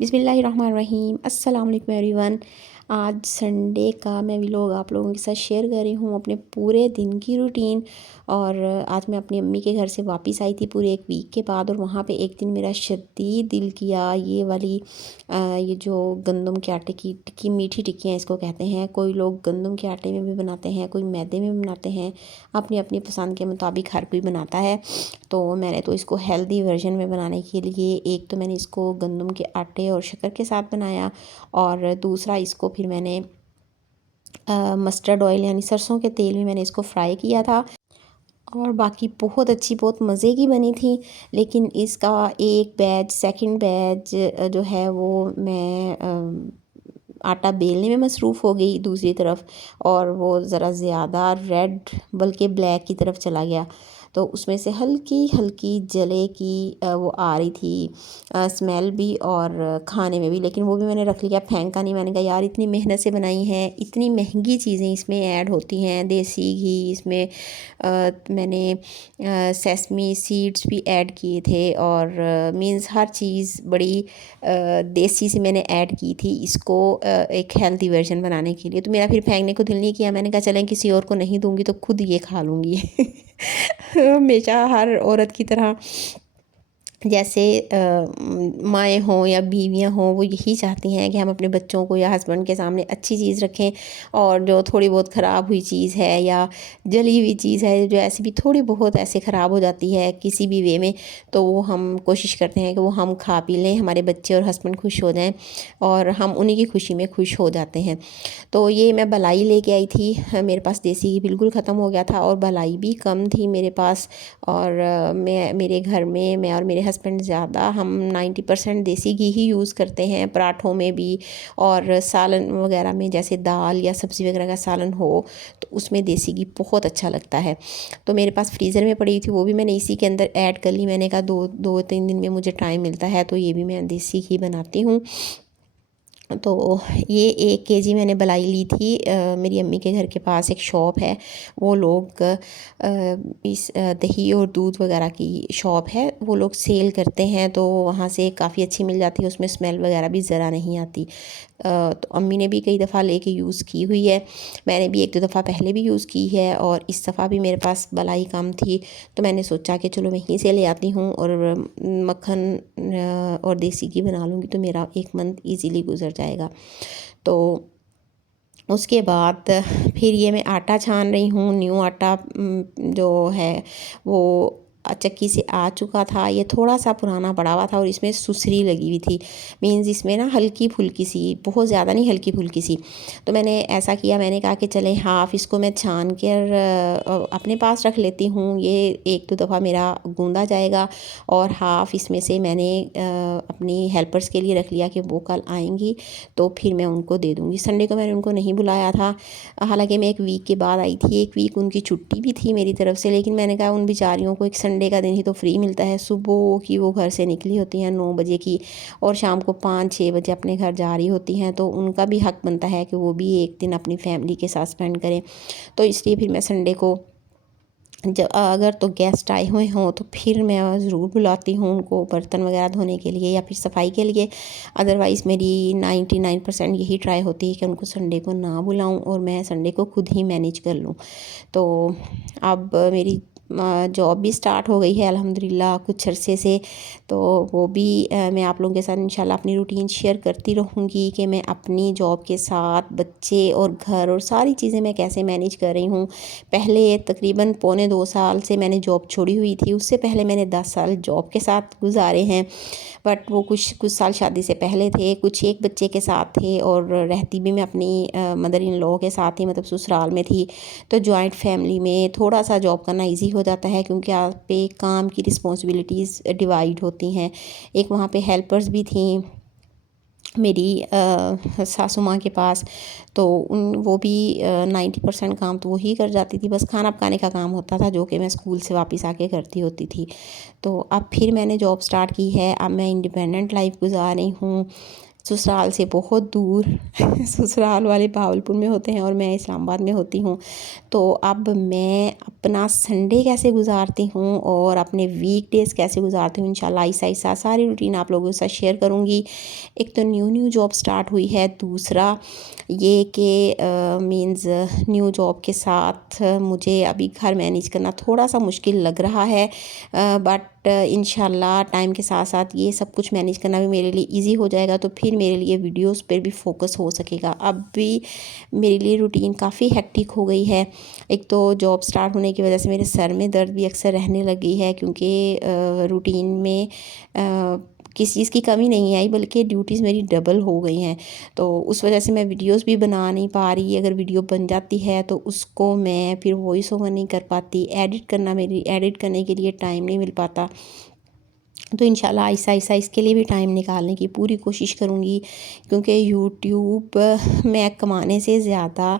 बिस्मिल्लाहिर्रहमानिर्रहीम अस्सलाम वालेकुम एवरीवन। आज संडे का मैं व्लॉग आप लोगों के साथ शेयर कर रही हूँ अपने पूरे दिन की रूटीन। और आज मैं अपनी अम्मी के घर से वापस आई थी पूरे एक वीक के बाद, और वहाँ पे एक दिन मेरा शदीद दिल किया ये वाली ये जो गंदम के आटे की टिक्की, मीठी टिक्कियाँ इसको कहते हैं। कोई लोग गंदम के आटे में भी बनाते हैं, कोई मैदे में भी बनाते हैं, अपनी अपनी पसंद के मुताबिक हर कोई बनाता है। तो मैंने तो इसको हेल्दी वर्जन में बनाने के लिए एक तो मैंने इसको गंदम के आटे और शक्कर के साथ बनाया, और दूसरा इसको फिर मैंने मस्टर्ड ऑयल यानी सरसों के तेल में मैंने इसको फ्राई किया था। और बाकी बहुत अच्छी, बहुत मज़े की बनी थी। लेकिन इसका एक बैच, सेकंड बैच जो है वो मैं आटा बेलने में मसरूफ़ हो गई दूसरी तरफ, और वो ज़रा ज़्यादा रेड बल्कि ब्लैक की तरफ चला गया। तो उसमें से हल्की हल्की जले की वो आ रही थी स्मेल भी, और खाने में भी। लेकिन वो भी मैंने रख लिया, फेंका नहीं। मैंने कहा यार इतनी मेहनत से बनाई हैं, इतनी महंगी चीज़ें इसमें ऐड होती हैं, देसी घी इसमें मैंने सेसमी सीड्स भी ऐड किए थे, और मींस हर चीज़ बड़ी देसी से मैंने ऐड की थी इसको एक हेल्दी वर्जन बनाने के लिए। तो मेरा फिर फेंकने को दिल नहीं किया, मैंने कहा चलें किसी और को नहीं दूंगी तो खुद ये खा लूँगी। हमेशा हर औरत की तरह जैसे माएँ हों या बीवियाँ हों, वो यही चाहती हैं कि हम अपने बच्चों को या हस्बैंड के सामने अच्छी चीज़ रखें, और जो थोड़ी बहुत ख़राब हुई चीज़ है या जली हुई चीज़ है जो ऐसे भी थोड़ी बहुत ऐसे ख़राब हो जाती है किसी भी वे में, तो वो हम कोशिश करते हैं कि वो हम खा पी लें, हमारे बच्चे और हस्बैंड खुश हो जाएं, और हम उन्हीं की खुशी में खुश हो जाते हैं। तो ये मैं बलाई लेके आई थी, मेरे पास देसी घी बिल्कुल ख़त्म हो गया था और बलाई भी कम थी मेरे पास। और मैं मेरे घर में मैं और मेरे हस्बैंड ज़्यादा हम 90% देसी घी ही यूज़ करते हैं, पराठों में भी और सालन वगैरह में, जैसे दाल या सब्ज़ी वगैरह का सालन हो तो उसमें देसी घी बहुत अच्छा लगता है। तो मेरे पास फ्रीज़र में पड़ी थी, वो भी मैंने इसी के अंदर ऐड कर ली। मैंने कहा दो तीन दिन में मुझे टाइम मिलता है तो ये भी मैं देसी घी बनाती हूँ। तो ये 1 केजी मैंने बलाई ली थी। मेरी अम्मी के घर के पास एक शॉप है, वो लोग इस दही और दूध वगैरह की शॉप है, वो लोग सेल करते हैं, तो वहाँ से काफ़ी अच्छी मिल जाती है, उसमें स्मेल वगैरह भी ज़रा नहीं आती। तो अम्मी ने भी कई दफ़ा लेके यूज़ की हुई है, मैंने भी 1-2 दफ़ा पहले भी यूज़ की है, और इस दफ़ा भी मेरे पास बलाई कम थी तो मैंने सोचा कि चलो वहीं से ले आती हूँ, और मक्खन और देसी घी बना लूँगी तो मेरा 1 मंथ ईज़िली गुज़र जाएगा। तो उसके बाद फिर ये मैं आटा छान रही हूँ। न्यू आटा जो है वो चक्की से आ चुका था, ये थोड़ा सा पुराना पड़ा हुआ था और इसमें सुसरी लगी हुई थी, मीन्स इसमें ना हल्की फुल्की सी, बहुत ज़्यादा नहीं, हल्की फुल्की सी। तो मैंने ऐसा किया, मैंने कहा कि चले हाफ़ इसको मैं छान कर अपने पास रख लेती हूँ, ये 1-2 दफ़ा मेरा गूंदा जाएगा, और हाफ़ इसमें से मैंने अपनी हेल्पर्स के लिए रख लिया कि वो कल आएंगी तो फिर मैं उनको दे दूँगी। संडे को मैंने उनको नहीं बुलाया था, हालांकि मैं 1 वीक के बाद आई थी, 1 वीक उनकी छुट्टी भी थी मेरी तरफ से, लेकिन मैंने कहा उन बेचारियों को एक संडे का दिन ही तो फ्री मिलता है। सुबह की वो घर से निकली होती हैं 9 बजे की, और शाम को 5-6 बजे अपने घर जा रही होती हैं, तो उनका भी हक बनता है कि वो भी एक दिन अपनी फैमिली के साथ स्पेंड करें। तो इसलिए फिर मैं संडे को जब अगर तो गेस्ट आए हुए हों तो फिर मैं ज़रूर बुलाती हूँ उनको बर्तन वगैरह धोने के लिए या फिर सफाई के लिए। अदरवाइज़ मेरी 99% यही ट्राई होती है कि उनको संडे को ना बुलाऊं और मैं संडे को खुद ही मैनेज कर लूँ। तो अब मेरी जॉब भी स्टार्ट हो गई है अल्हम्दुलिल्लाह कुछ अरसे से, तो वो भी मैं आप लोगों के साथ इंशाल्लाह अपनी रूटीन शेयर करती रहूँगी कि मैं अपनी जॉब के साथ बच्चे और घर और सारी चीज़ें मैं कैसे मैनेज कर रही हूँ। पहले तकरीबन पौने 2 साल से मैंने जॉब छोड़ी हुई थी, उससे पहले मैंने 10 साल जॉब के साथ गुजारे हैं, बट वो कुछ साल शादी से पहले थे, कुछ एक बच्चे के साथ थे, और रहती भी मैं अपनी मदर इन लॉ के साथ ही, मतलब ससुराल में थी। तो जॉइंट फैमिली में थोड़ा सा जॉब करना इजी हो जाता है, क्योंकि आप पे काम की रिस्पॉन्सिबिलिटीज़ डिवाइड होती हैं। एक वहाँ पे हेल्पर्स भी थी मेरी सासू माँ के पास, तो वो भी 90% काम तो वही कर जाती थी, बस खाना पकाने का काम होता था जो कि मैं स्कूल से वापस आके करती होती थी। तो अब फिर मैंने जॉब स्टार्ट की है, अब मैं इंडिपेंडेंट लाइफ गुजार रही हूँ, ससुराल से बहुत दूर। ससुराल वाले भावलपुर में होते हैं और मैं इस्लामाबाद में होती हूँ। तो अब मैं अपना संडे कैसे गुजारती हूँ और अपने वीक डेज़ कैसे गुजारती हूँ, इंशाल्लाह ऐसा ऐसा सारी रूटीन आप लोगों के साथ शेयर करूँगी। एक तो न्यू जॉब स्टार्ट हुई है, दूसरा ये कि मीन्स न्यू जॉब के साथ मुझे अभी घर मैनेज करना थोड़ा सा मुश्किल लग रहा है, बट इंशाल्लाह टाइम के साथ साथ ये सब कुछ मैनेज करना भी मेरे लिए इजी हो जाएगा, तो फिर मेरे लिए वीडियोस पर भी फोकस हो सकेगा। अब भी मेरे लिए रूटीन काफ़ी हेक्टिक हो गई है। एक तो जॉब स्टार्ट होने की वजह से मेरे सर में दर्द भी अक्सर रहने लगी है, क्योंकि रूटीन में किसी चीज़ की कमी नहीं आई, बल्कि ड्यूटीज़ मेरी डबल हो गई हैं। तो उस वजह से मैं वीडियोस भी बना नहीं पा रही। अगर वीडियो बन जाती है तो उसको मैं फिर वॉइस ओवर नहीं कर पाती, एडिट करने के लिए टाइम नहीं मिल पाता। तो इंशाल्लाह ऐसा ऐसा इसके लिए भी टाइम निकालने की पूरी कोशिश करूँगी, क्योंकि यूट्यूब में कमाने से ज़्यादा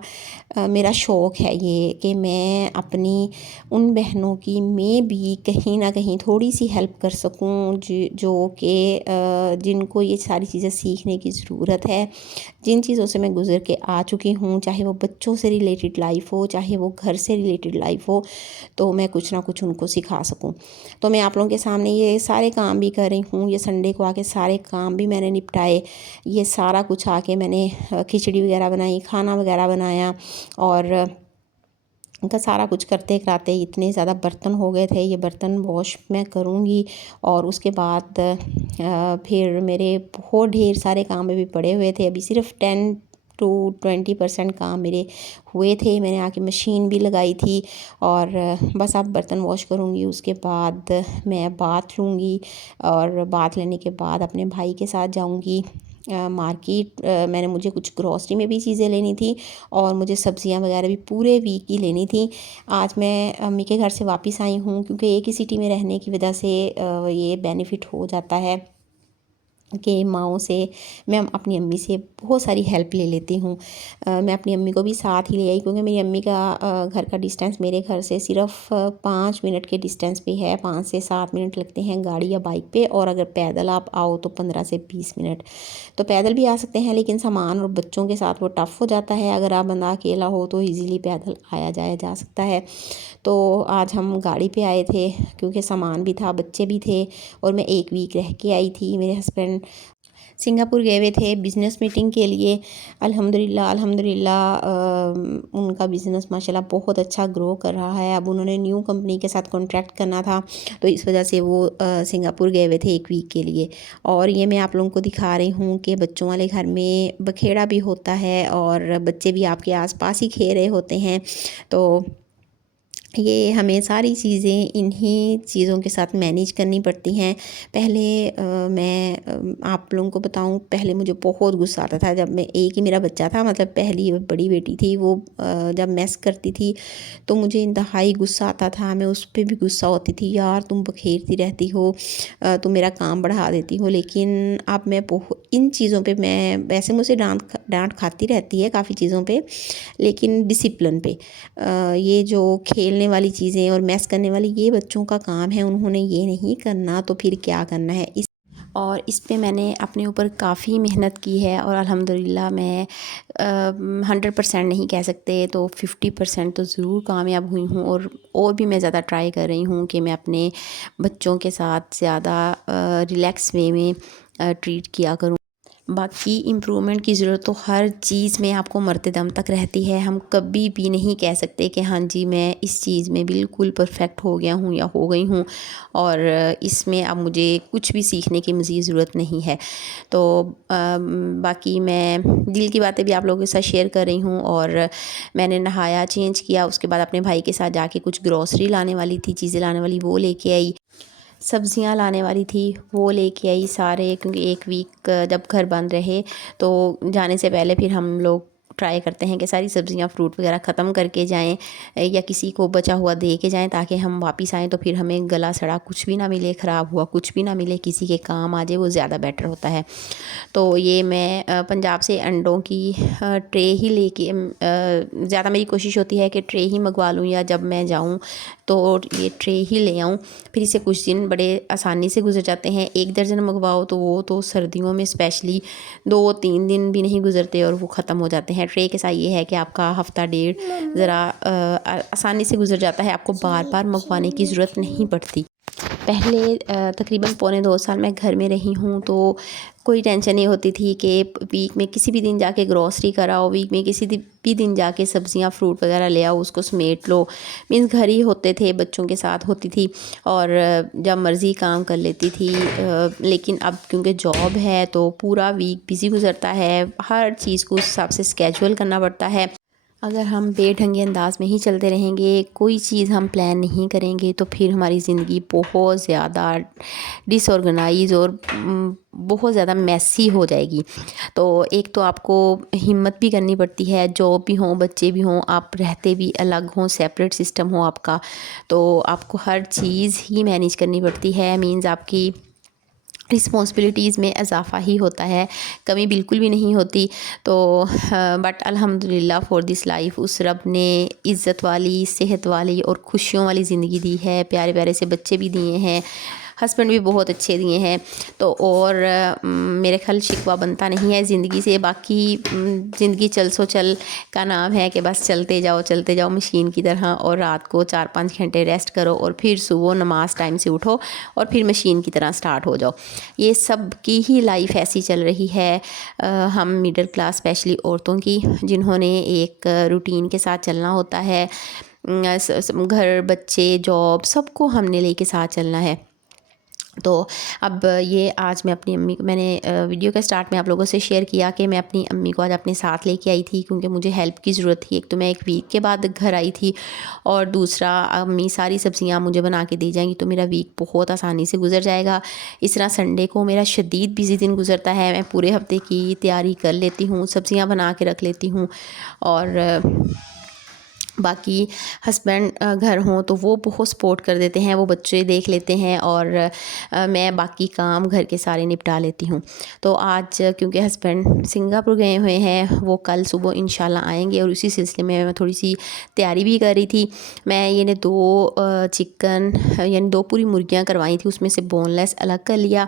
मेरा शौक़ है ये कि मैं अपनी उन बहनों की मैं भी कहीं ना कहीं थोड़ी सी हेल्प कर सकूँ, जो कि जिनको ये सारी चीज़ें सीखने की ज़रूरत है, जिन चीज़ों से मैं गुज़र के आ चुकी हूँ, चाहे वो बच्चों से रिलेटेड लाइफ हो, चाहे वो घर से रिलेटेड लाइफ हो, तो मैं कुछ ना कुछ उनको सिखा सकूँ। तो मैं आप लोगों के सामने ये सारे काम भी कर रही हूँ। ये संडे को आके सारे काम भी मैंने निपटाए। ये सारा कुछ आके मैंने खिचड़ी वगैरह बनाई, खाना वगैरह बनाया, और उनका सारा कुछ करते कराते इतने ज़्यादा बर्तन हो गए थे। ये बर्तन वॉश मैं करूँगी, और उसके बाद फिर मेरे बहुत ढेर सारे काम भी पड़े हुए थे। अभी सिर्फ 10 to 20% काम मेरे हुए थे। मैंने आके मशीन भी लगाई थी, और बस अब बर्तन वॉश करूँगी। उसके बाद मैं बाथ लूँगी, और बाथ लेने के बाद अपने भाई के साथ जाऊँगी मार्केट। मुझे कुछ ग्रॉसरी में भी चीज़ें लेनी थी, और मुझे सब्जियां वगैरह भी पूरे वीक की लेनी थी। आज मैं अम्मी के घर से वापस आई हूँ, क्योंकि एक ही सिटी में रहने की वजह से ये बेनिफिट हो जाता है कि माँओं से मैं अपनी अम्मी से बहुत सारी हेल्प ले लेती हूँ। मैं अपनी अम्मी को भी साथ ही ले आई, क्योंकि मेरी अम्मी का घर का डिस्टेंस मेरे घर से सिर्फ 5 मिनट के डिस्टेंस पे है। 5 से 7 मिनट लगते हैं गाड़ी या बाइक पे, और अगर पैदल आप आओ तो 15 से 20 मिनट। तो पैदल भी आ सकते हैं, लेकिन सामान और बच्चों के साथ वो टफ़ हो जाता है। अगर आप बंदा अकेला हो तो ईज़िली पैदल आया जाया जा सकता है। तो आज हम गाड़ी पे आए थे, क्योंकि सामान भी था, बच्चे भी थे, और मैं एक वीक रह के आई थी। मेरे हस्बैंड सिंगापुर गए हुए थे बिज़नेस मीटिंग के लिए। अल्हम्दुलिल्लाह उनका बिज़नेस माशाल्लाह बहुत अच्छा ग्रो कर रहा है। अब उन्होंने न्यू कंपनी के साथ कॉन्ट्रैक्ट करना था, तो इस वजह से वो सिंगापुर गए हुए थे एक वीक के लिए। और ये मैं आप लोगों को दिखा रही हूँ कि बच्चों वाले घर में बखेड़ा भी होता है, और बच्चे भी आपके आसपास ही खेल रहे होते हैं। तो ये हमें सारी चीज़ें इन्हीं चीज़ों के साथ मैनेज करनी पड़ती हैं। पहले मैं आप लोगों को बताऊं, पहले मुझे बहुत गुस्सा आता था जब मैं एक ही मेरा बच्चा था, मतलब पहली बड़ी बेटी थी वो जब मैस करती थी तो मुझे इंतहाई गुस्सा आता था। मैं उस पर भी गुस्सा होती थी, यार तुम बखेरती रहती हो, तुम मेरा काम बढ़ा देती हो। लेकिन अब मैं इन चीज़ों पर मैं वैसे मुझसे डांट खाती रहती है काफ़ी चीज़ों पर, लेकिन डिसिप्लिन पे ये जो खेलने वाली चीज़ें और मैस करने वाली ये बच्चों का काम है, उन्होंने ये नहीं करना तो फिर क्या करना है। इस पे मैंने अपने ऊपर काफ़ी मेहनत की है, और अल्हम्दुलिल्लाह मैं 100% नहीं कह सकते तो 50% तो ज़रूर कामयाब हुई हूँ। और भी मैं ज़्यादा ट्राई कर रही हूँ कि मैं अपने बच्चों के साथ ज़्यादा रिलैक्स वे में ट्रीट किया करूँ। बाकी इम्प्रूवमेंट की ज़रूरत तो हर चीज़ में आपको मरते दम तक रहती है। हम कभी भी नहीं कह सकते कि हाँ जी मैं इस चीज़ में बिल्कुल परफेक्ट हो गया हूँ या हो गई हूँ, और इसमें अब मुझे कुछ भी सीखने की मज़ीद ज़रूरत नहीं है। तो बाकी मैं दिल की बातें भी आप लोगों के साथ शेयर कर रही हूँ। और मैंने नहाया, चेंज किया, उसके बाद अपने भाई के साथ जाके कुछ ग्रॉसरी लाने वाली थी, चीज़ें लाने वाली वो लेके आई, सब्जियां लाने वाली थी वो लेके आई सारे। क्योंकि एक वीक जब घर बंद रहे तो जाने से पहले फिर हम लोग ट्राई करते हैं कि सारी सब्जियां फ्रूट वगैरह ख़त्म करके जाएं, या किसी को बचा हुआ दे के जाएं, ताकि हम वापस आएँ तो फिर हमें गला सड़ा कुछ भी ना मिले, ख़राब हुआ कुछ भी ना मिले, किसी के काम आ जाए, वो ज़्यादा बेटर होता है। तो ये मैं पंजाब से अंडों की ट्रे ही लेके ज़्यादा मेरी कोशिश होती है कि ट्रे ही मंगवा लूँ, या जब मैं जाऊँ तो ये ट्रे ही ले आऊँ। फिर इसे कुछ दिन बड़े आसानी से गुजर जाते हैं। 1 दर्जन मंगवाओ तो वो तो सर्दियों में स्पेशली 2-3 दिन भी नहीं गुजरते और वो ख़त्म हो जाते हैं। हैं। ट्रे के साथ ये है कि आपका हफ़्ता डेढ़ ज़रा आसानी से गुजर जाता है, आपको बार बार मंगवाने की ज़रूरत नहीं पड़ती। पहले तकरीबन पौने 2 साल मैं घर में रही हूँ, तो कोई टेंशन नहीं होती थी कि वीक में किसी भी दिन जाके ग्रॉसरी कराओ, वीक में किसी भी दिन जाके सब्जियां फ्रूट वगैरह ले आओ, उसको समेट लो। मीन्स घर ही होते थे, बच्चों के साथ होती थी और जब मर्ज़ी काम कर लेती थी। लेकिन अब क्योंकि जॉब है तो पूरा वीक बिज़ी गुजरता है, हर चीज़ को उस हिसाब से स्केजुअल करना पड़ता है। अगर हम बेढंगे अंदाज में ही चलते रहेंगे, कोई चीज़ हम प्लान नहीं करेंगे, तो फिर हमारी ज़िंदगी बहुत ज़्यादा डिसऑर्गेनाइज और बहुत ज़्यादा मेसी हो जाएगी। तो एक तो आपको हिम्मत भी करनी पड़ती है, जॉब भी हो, बच्चे भी हों, आप रहते भी अलग हों, सेपरेट सिस्टम हो आपका, तो आपको हर चीज़ ही मैनेज करनी पड़ती है। मीन्स आपकी रिस्पॉन्सिबिलिटीज़ में इजाफ़ा ही होता है, कमी बिल्कुल भी नहीं होती। तो बट अल्हम्दुलिल्लाह फॉर दिस लाइफ, उस रब ने इज़्ज़त वाली, सेहत वाली और खुशियों वाली ज़िंदगी दी है, प्यारे प्यारे से बच्चे भी दिए हैं, हस्बैंड भी बहुत अच्छे दिए हैं। तो और मेरे ख्याल शिकवा बनता नहीं है ज़िंदगी से। बाकी ज़िंदगी चल सो चल का नाम है कि बस चलते जाओ मशीन की तरह, और रात को 4-5 घंटे रेस्ट करो और फिर सुबह नमाज टाइम से उठो और फिर मशीन की तरह स्टार्ट हो जाओ। ये सब की ही लाइफ ऐसी चल रही है। हम मिडिल क्लास स्पेशली औरतों की, जिन्होंने एक रूटीन के साथ चलना होता है। घर, बच्चे, जॉब सबको हमने लेके साथ चलना है। तो अब ये आज मैं अपनी अम्मी को, मैंने वीडियो के स्टार्ट में आप लोगों से शेयर किया कि मैं अपनी अम्मी को आज अपने साथ लेके आई थी, क्योंकि मुझे हेल्प की ज़रूरत थी। एक तो मैं एक वीक के बाद घर आई थी, और दूसरा अम्मी सारी सब्ज़ियाँ मुझे बना के दे जाएंगी, तो मेरा वीक बहुत आसानी से गुजर जाएगा। इस तरह संडे को मेरा शदीद बिज़ी दिन गुजरता है। मैं पूरे हफ्ते की तैयारी कर लेती हूँ, सब्ज़ियाँ बना के रख लेती हूँ, और बाकी हस्बैंड घर हों तो वो बहुत सपोर्ट कर देते हैं, वो बच्चे देख लेते हैं, और मैं बाकी काम घर के सारे निपटा लेती हूँ। तो आज क्योंकि हस्बैंड सिंगापुर गए हुए हैं, वो कल सुबह इंशाल्लाह आएंगे, और उसी सिलसिले में मैं थोड़ी सी तैयारी भी कर रही थी। मैं ये 2 चिकन यानी 2 पूरी मुर्गियाँ करवाई थी, उसमें से बोनलेस अलग कर लिया।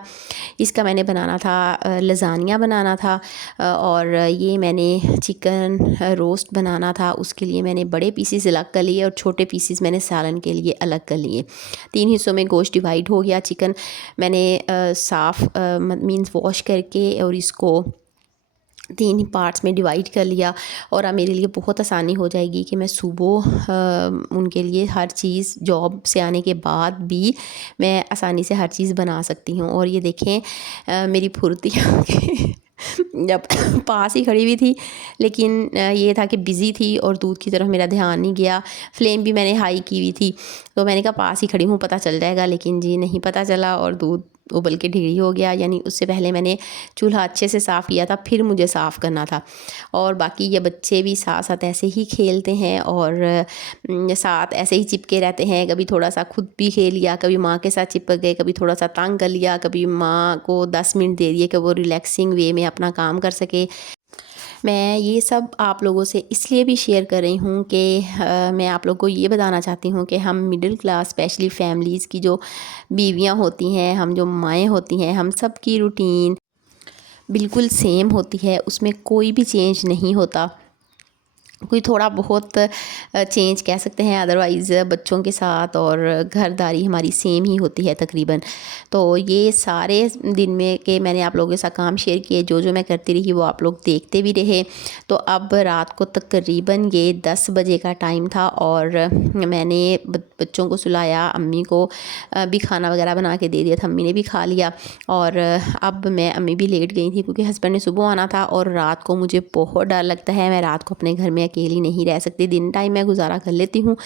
इसका मैंने बनाना था, लज़ानिया बनाना था, और ये मैंने चिकन रोस्ट बनाना था। उसके लिए मैंने बड़े पीसीस अलग कर लिए और छोटे पीसीस मैंने सालन के लिए अलग कर लिए। 3 हिस्सों में गोश्त डिवाइड हो गया। चिकन मैंने साफ़ मीन्स वॉश करके और इसको 3 पार्ट्स में डिवाइड कर लिया, और अब मेरे लिए बहुत आसानी हो जाएगी कि मैं सुबह उनके लिए हर चीज़, जॉब से आने के बाद भी मैं आसानी से हर चीज़ बना सकती हूँ। और ये देखें मेरी फुर्ती जब पास ही खड़ी हुई थी, लेकिन ये था कि बिज़ी थी और दूध की तरफ मेरा ध्यान नहीं गया। फ्लेम भी मैंने हाई की हुई थी, तो मैंने कहा पास ही खड़ी हूँ, पता चल जाएगा, लेकिन जी नहीं पता चला, और दूध उबल के ढीली हो गया। यानी उससे पहले मैंने चूल्हा अच्छे से साफ़ किया था, फिर मुझे साफ़ करना था। और बाकी ये बच्चे भी साथ साथ ऐसे ही खेलते हैं, और साथ ऐसे ही चिपके रहते हैं। कभी थोड़ा सा खुद भी खेल लिया, कभी माँ के साथ चिपक गए, कभी थोड़ा सा तंग कर लिया, कभी माँ को 10 मिनट दे दिए कि वो रिलैक्सिंग वे में अपना काम कर सके। मैं ये सब आप लोगों से इसलिए भी शेयर कर रही हूँ कि मैं आप लोगों को ये बताना चाहती हूँ कि हम मिडिल क्लास स्पेशली फैमिलीज़ की जो बीवियाँ होती हैं, हम जो माएँ होती हैं, हम सब की रूटीन बिल्कुल सेम होती है, उसमें कोई भी चेंज नहीं होता। कोई थोड़ा बहुत चेंज कह सकते हैं, अदरवाइज़ बच्चों के साथ और घरदारी हमारी सेम ही होती है तकरीबन। तो ये सारे दिन में के मैंने आप लोगों के साथ काम शेयर किए, जो जो मैं करती रही वो आप लोग देखते भी रहे। तो अब रात को तकरीबन ये 10 बजे का टाइम था, और मैंने बच्चों को सुलाया, अम्मी को भी खाना वगैरह बना के दे दिया था, अम्मी ने भी खा लिया। और अब मैं अम्मी भी लेट गई थी, क्योंकि हस्बैंड ने सुबह आना था, और रात को मुझे बहुत डर लगता है। मैं रात को अपने घर में अकेली नहीं रह सकती। दिन टाइम मैं गुजारा कर लेती हूँ,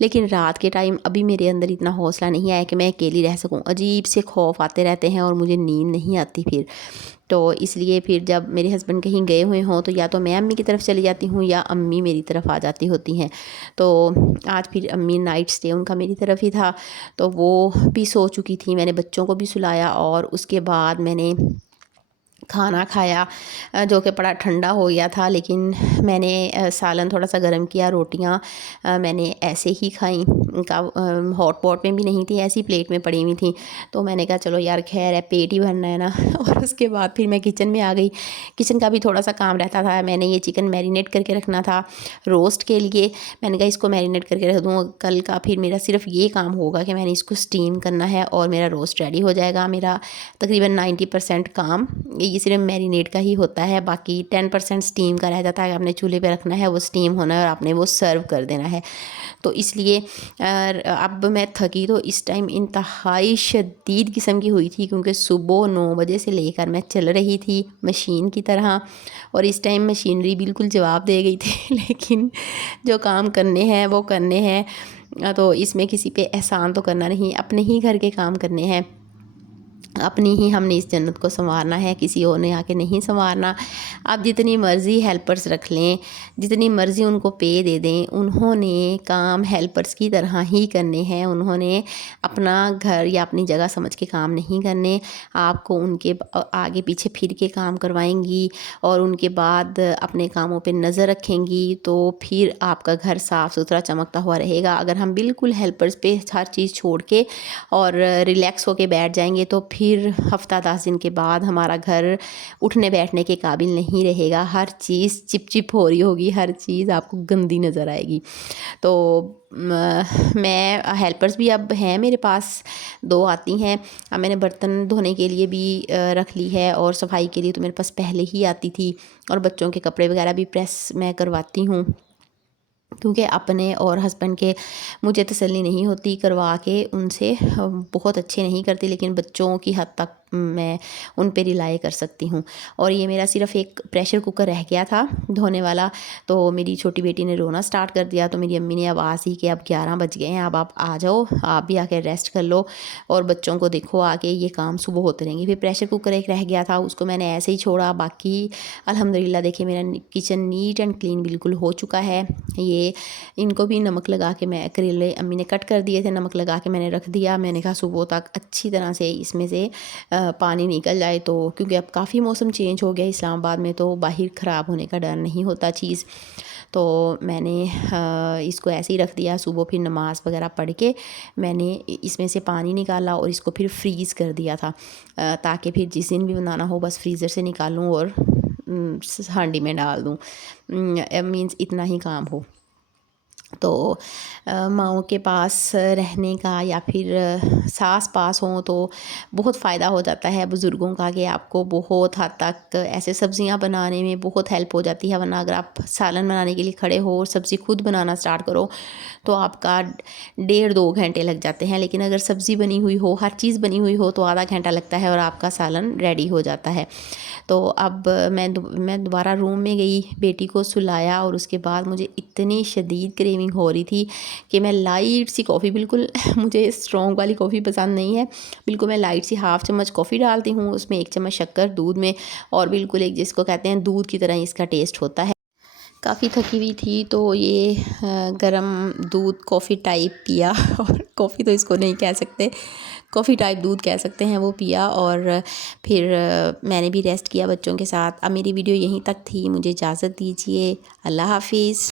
लेकिन रात के टाइम अभी मेरे अंदर इतना हौसला नहीं आया कि मैं अकेली रह सकूँ। अजीब से खौफ आते रहते हैं और मुझे नींद नहीं आती फिर। तो इसलिए फिर जब मेरे हस्बैंड कहीं गए हुए हों, तो या तो मैं अम्मी की तरफ चली जाती हूँ या अम्मी मेरी तरफ आ जाती होती हैं। तो आज फिर अम्मी नाइट स्टे उनका मेरी तरफ ही था, तो वो भी सो चुकी थी। मैंने बच्चों को भी सुलाया, और उसके बाद मैंने खाना खाया जो कि बड़ा ठंडा हो गया था, लेकिन मैंने सालन थोड़ा सा गर्म किया। रोटियां मैंने ऐसे ही खाई, का हॉट पॉट में भी नहीं थी, ऐसी प्लेट में पड़ी हुई थी। तो मैंने कहा चलो यार खैर है, पेट ही भरना है ना। और उसके बाद फिर मैं किचन में आ गई। किचन का भी थोड़ा सा काम रहता था। मैंने ये चिकन मैरिनेट करके रखना था रोस्ट के लिए। मैंने कहा इसको मैरिनेट करके रख दूँ, कल का फिर मेरा सिर्फ ये काम होगा कि मैंने इसको स्टीम करना है और मेरा रोस्ट रेडी हो जाएगा। मेरा तकरीबन 90% काम ये सिर्फ मैरिनेट का ही होता है, बाकी 10% स्टीम का रह जाता है। आपने चूल्हे पे रखना है, वो स्टीम होना है और आपने वो सर्व कर देना है। तो इसलिए अब मैं थकी तो इस टाइम इंतहाई शदीद किस्म की हुई थी, क्योंकि सुबह 9 बजे से लेकर मैं चल रही थी मशीन की तरह, और इस टाइम मशीनरी बिल्कुल जवाब दे गई थी। लेकिन जो काम करने हैं वो करने हैं, तो इसमें किसी पे एहसान तो करना नहीं, अपने ही घर के काम करने हैं, अपनी ही हमने इस जन्नत को संवारना है, किसी और ने आके नहीं संवारना। आप जितनी मर्ज़ी हेल्पर्स रख लें, जितनी मर्ज़ी उनको पे दे दें, उन्होंने काम हेल्पर्स की तरह ही करने हैं। उन्होंने अपना घर या अपनी जगह समझ के काम नहीं करने। आपको उनके आगे पीछे फिर के काम करवाएंगी और उनके बाद अपने कामों पे नज़र रखेंगी, तो फिर आपका घर साफ़ सुथरा चमकता हुआ रहेगा। अगर हम बिल्कुल हेल्पर्स पे हर चीज़ छोड़ के और रिलैक्स होके बैठ जाएंगे, तो फिर हफ्ता 10 दिन के बाद हमारा घर उठने बैठने के काबिल नहीं रहेगा। हर चीज़ चिप चिप हो रही होगी, हर चीज़ आपको गंदी नज़र आएगी। तो मैं हेल्पर्स भी अब हैं मेरे पास, 2 आती हैं। अब मैंने बर्तन धोने के लिए भी रख ली है, और सफाई के लिए तो मेरे पास पहले ही आती थी, और बच्चों के कपड़े वगैरह भी प्रेस मैं करवाती हूँ, क्योंकि अपने और हस्बैंड के मुझे तसल्ली नहीं होती करवा के उनसे। बहुत अच्छे नहीं करती, लेकिन बच्चों की हद तक मैं उन पे रिलाई कर सकती हूँ। और ये मेरा सिर्फ़ एक प्रेशर कुकर रह गया था धोने वाला, तो मेरी छोटी बेटी ने रोना स्टार्ट कर दिया। तो मेरी अम्मी ने आवाज़ दी कि अब 11 बज गए हैं, अब आप आ जाओ, आप भी आके रेस्ट कर लो और बच्चों को देखो आके, ये काम सुबह होते रहेंगे। फिर प्रेशर कुकर एक रह गया था, उसको मैंने ऐसे ही छोड़ा। बाकी अल्हम्दुलिल्लाह देखिए मेरा किचन नीट एंड क्लीन बिल्कुल हो चुका है। ये इनको भी नमक लगा के, मैं करेले अम्मी ने कट कर दिए थे, नमक लगा के मैंने रख दिया। मैंने कहा सुबह तक अच्छी तरह से इसमें से पानी निकल जाए, तो क्योंकि अब काफ़ी मौसम चेंज हो गया इस्लामाबाद में, तो बाहर ख़राब होने का डर नहीं होता चीज़। तो मैंने इसको ऐसे ही रख दिया। सुबह फिर नमाज़ वगैरह पढ़ के मैंने इसमें से पानी निकाला और इसको फिर फ्रीज़ कर दिया था, ताकि फिर जिस दिन भी बनाना हो बस फ्रीज़र से निकालूँ और हांडी में डाल दूँ, मीन्स इतना ही काम हो। तो माँओं के पास रहने का या फिर सास पास हों तो बहुत फ़ायदा हो जाता है बुज़ुर्गों का, कि आपको बहुत हद तक ऐसे सब्ज़ियाँ बनाने में बहुत हेल्प हो जाती है। वरना अगर आप सालन बनाने के लिए खड़े हो और सब्ज़ी खुद बनाना स्टार्ट करो तो आपका 1.5-2 घंटे लग जाते हैं, लेकिन अगर सब्ज़ी बनी हुई हो, हर चीज़ बनी हुई हो, तो आधा घंटा लगता है और आपका सालन रेडी हो जाता है। तो अब मैं दोबारा रूम में गई, बेटी को सुलाया, और उसके बाद मुझे इतनी शदीद क्रेविंग हो रही थी कि मैं लाइट सी कॉफ़ी, बिल्कुल मुझे स्ट्रॉन्ग वाली कॉफ़ी पसंद नहीं है, बिल्कुल मैं लाइट सी हाफ़ चम्मच कॉफ़ी डालती हूँ, उसमें 1 चम्मच शक्कर दूध में, और बिल्कुल एक जिसको कहते हैं दूध की तरह इसका टेस्ट होता है। काफ़ी थकी हुई थी तो ये गरम दूध कॉफ़ी टाइप पिया। और कॉफ़ी तो इसको नहीं कह सकते, कॉफ़ी टाइप दूध कह सकते हैं, वो पिया। और फिर मैंने भी रेस्ट किया बच्चों के साथ। अब मेरी वीडियो यहीं तक थी, मुझे इजाज़त दीजिए। अल्लाह हाफ़िज़।